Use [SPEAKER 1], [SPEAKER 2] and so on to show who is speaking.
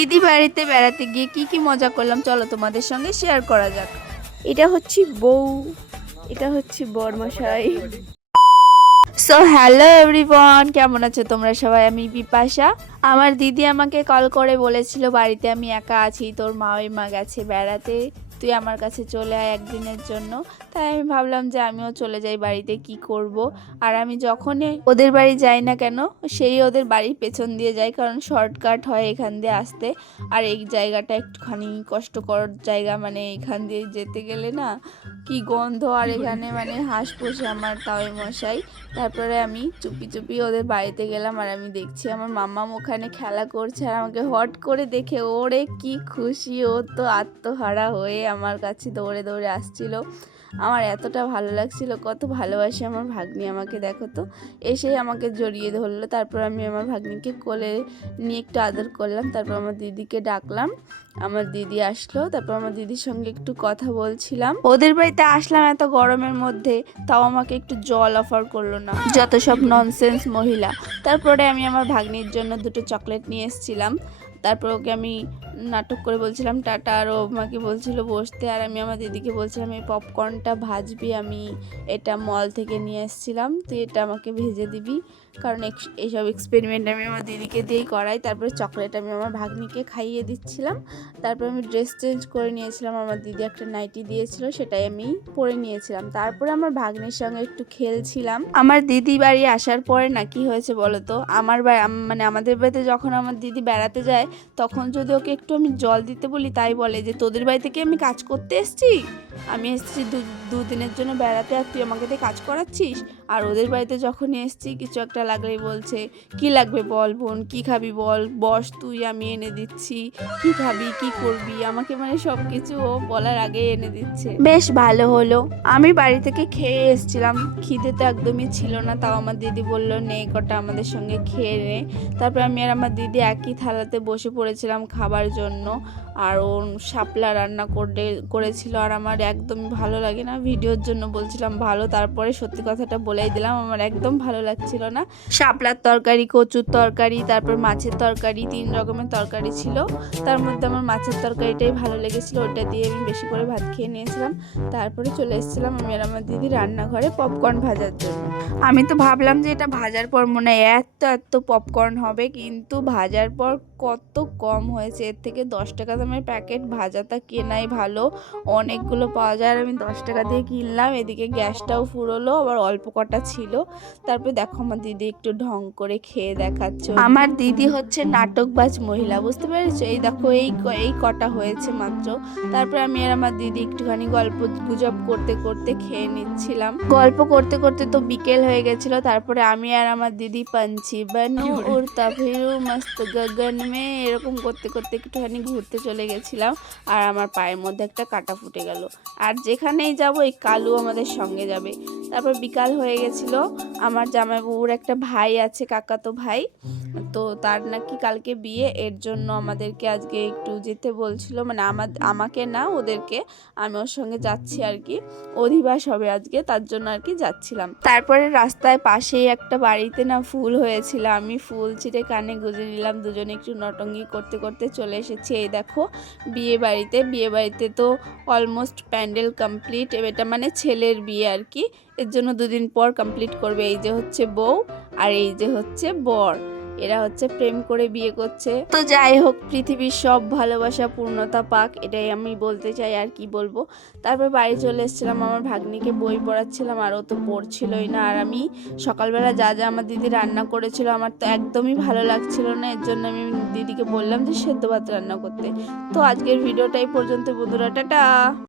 [SPEAKER 1] দিদি বাড়িতে বেড়াতে গিয়ে কি কি মজা করলাম, চলো তোমাদের সঙ্গে শেয়ার করা যাক। এটা হচ্ছে বউ, এটা হচ্ছে বরমশাই। সো হ্যালো এভরিওয়ান কেমন আছো তোমরা সবাই? আমি বিপাশা। আমার দিদি আমাকে কল করে বলেছিল, বাড়িতে আমি একা আছি, তোর মা ওই মা গেছে বেড়াতে। তুই আমার কাছে চলে আয় একদিনের জন্য। তাই আমি ভাবলাম যে আমিও চলে যাই বাড়িতে কি করব। আর আমি যখনই ওদের বাড়ি যাই না কেন, সেই ওদের বাড়ির পেছন দিয়ে যাই, কারণ শর্টকাট হয় এখান দিয়ে আসতে। আর এই জায়গাটা একটুখানি কষ্টকর জায়গা মানে এখান দিয়ে যেতে গেলে না কি গন্ধ, আর এখানে মানে হাঁস পোষে আমার তাওই মশাই। তারপরে আমি চুপি চুপি ওদের বাড়িতে গেলাম, আর আমি দেখছি আমার মাম্মাম ওখানে খেলা করছে, আর আমাকে হট করে দেখে, ওরে কি খুশি, ও তো আত্মহারা হয়ে আমার কাছে দৌড়ে দৌড়ে আসছিল। আমার এতটা ভালো লাগছিল, কত ভালোবাসে আমার ভাগ্নি আমাকে, দেখো তো। এসেই আমাকে জড়িয়ে ধরলো, তারপর আমি আমার ভাগ্নিকে কোলে নিয়ে একটু আদর করলাম, তারপর আমার দিদিকে ডাকলাম। আমার দিদি আসলো, তারপর আমার দিদির সঙ্গে একটু কথা বলছিলাম। ওদের বাড়িতে আসলাম এত গরমের মধ্যে, তাও আমাকে একটু জল অফার করল না। যত সব ননসেন্স মহিলা। তারপরে আমি আমার ভাগ্নির জন্য দুটো চকলেট নিয়ে এসেছিলাম। তারপর ওকে আমি নাটক করে বলছিলাম, টাটা। আর ও আমাকে বলছিল বসতে, আর আমি আমার দিদিকে বলছিলাম, এই পপকর্নটা ভাজবি আমি, এটা মল থেকে নিয়ে এসেছিলাম, তুই এটা আমাকে ভেজে দিবি। কারণ এইসব এক্সপেরিমেন্ট আমি আমার দিদিকে দিয়েই করাই। তারপরে চকলেট আমি আমার ভাগ্নিকে খাইয়ে দিচ্ছিলাম। তারপর আমি ড্রেস চেঞ্জ করে নিয়েছিলাম, আমার দিদি একটা নাইটি দিয়েছিল, সেটাই আমি পরে নিয়েছিলাম। তারপরে আমার ভাগ্নের সঙ্গে একটু খেলছিলাম। আমার দিদি বাড়ি আসার পরে না কি হয়েছে বলো তো আমার মানে আমাদের বাড়িতে যখন আমার দিদি বেড়াতে যায়, তখন যদি ওকে একটু আমি জল দিতে বলি, তাই বলে যে, তোদের বাড়িতে কি আমি কাজ করতে এসেছি? আমি এসেছি দু, দুদিনের জন্য বেড়াতে আর তুই আমাকে দিয়ে কাজ করাচ্ছিস? আর ওদের বাড়িতে যখনই এসেছি কিছু একটা লাগলেই বলছে কি লাগবে বল বোন কি খাবি বল? বস তুই আমি এনে দিচ্ছি। কি খাবি কি করবি? আমাকে মানে সব কিছু ও বলার আগে এনে দিচ্ছে। বেশ ভালো হলো। আমি বাড়ি থেকে খেয়ে এসেছিলাম। খিদে তো একদমই ছিল না তাও আমার দিদি বলল নে কটা আমাদের সঙ্গে খেয়ে নে। তারপর আমি আর আমার দিদি একই থালাতে বসে পড়েছিলাম খাবার জন্য আর ও শাপলা রান্না করে করেছিল। আর আমার একদমই ভালো লাগে না। ভিডিওর জন্য বলছিলাম ভালো। তারপরে সত্যি কথাটা বলেই দিলাম, আমার একদম ভালো লাগছিল না। শাপলার তরকারি, কচুর তরকারি, তারপর মাছের তরকারি, তিন রকমের তরকারি ছিল। তার মধ্যে আমার মাছের তরকারিটাই ভালো লেগেছিল, ওটা দিয়ে আমি বেশি করে ভাত খেয়ে নিয়েছিলাম। তারপরে চলে এসেছিলাম আমি আর আমার দিদি রান্নাঘরে পপকর্ন ভাজার জন্য। আমি তো ভাবলাম যে এটা ভাজার পর মনে হয় এত এত পপকর্ন হবে, কিন্তু ভাজার পর কত কম হয়েছে। এর থেকে দশ টাকা দামের প্যাকেট ভাজাটা কেনাই ভালো। অনেকগুলো পাওয়া যায় আর আমি দশ টাকা দিয়ে কিনলাম। এদিকে গ্যাসটাও ফুরোলো, আবার অল্প কটা ছিল। তারপরে দেখো আমার দিদি একটু ঢং করে খেয়ে দেখাচ্ছে। আমার দিদি হচ্ছে নাটকবাজ মহিলা বুঝতে পেরেছ? এই দেখো এই এই কটা হয়েছে মাত্র। তারপরে আমি আর আমার দিদি একটুখানি গল্প গুজব করতে করতে খেয়ে নিচ্ছিলাম। গল্প করতে করতে তো বিকেল হয়ে গেছিল। তারপরে আমি আর আমার দিদি পাঞ্চি বানু উড়তা ফিরু মস্ত গগন মে এরকম করতে করতে একটুখানি ঘুরতে চলে গেছিলাম। আর আমার পায়ের মধ্যে একটা কাটা ফুটে গেল। আর যেখানেই যাব এই কালু আমাদের সঙ্গে যাবে। তারপর বিকাল হয়ে গেছিল আমার জামাই জামাইবাবুর একটা ভাই আছে কাকাতো ভাই। তো তার নাকি কালকে বিয়ে, এর জন্য আমাদেরকে আজকে একটু যেতে বলছিল। মানে আমার আমাকে না, ওদেরকে আমি ওর সঙ্গে যাচ্ছি আর কি। অধিবাস হবে আজকে, তার জন্য আর কি যাচ্ছিলাম। তারপরে রাস্তায় পাশেই একটা বাড়িতে না ফুল হয়েছিল। আমি ফুল ছিটে কানে গুজে নিলাম দুজনে একটু নটঙ্গি করতে করতে চলে এসেছি। এই দেখো, বিয়ে বাড়িতে বিয়ে বাড়িতে তো অলমোস্ট প্যান্ডেল কমপ্লিট এটা মানে ছেলের বিয়ে আর কি। এর জন্য দুদিন পর কমপ্লিট করবে। এই যে হচ্ছে বউ আর এই যে হচ্ছে বর। এরা হচ্ছে প্রেম করে বিয়ে করছে। তো যাই হোক পৃথিবীর সব ভালোবাসা পূর্ণতা পাক এটাই আমি বলতে চাই আর কি বলব। তারপর বাড়ি চলে এসেছিলাম আমার ভাগ্নিকে বই পড়াচ্ছিলাম আর ও তো পড়ছিলই না। আর আমি সকালবেলা যা যা আমার দিদি রান্না করেছিল আমার তো একদমই ভালো লাগছিল না। এর জন্য আমি দিদিকে বললাম যে সেদ্ধ ভাত রান্না করতে। তো আজকের ভিডিওটাই পর্যন্ত বন্ধুরা টাটা!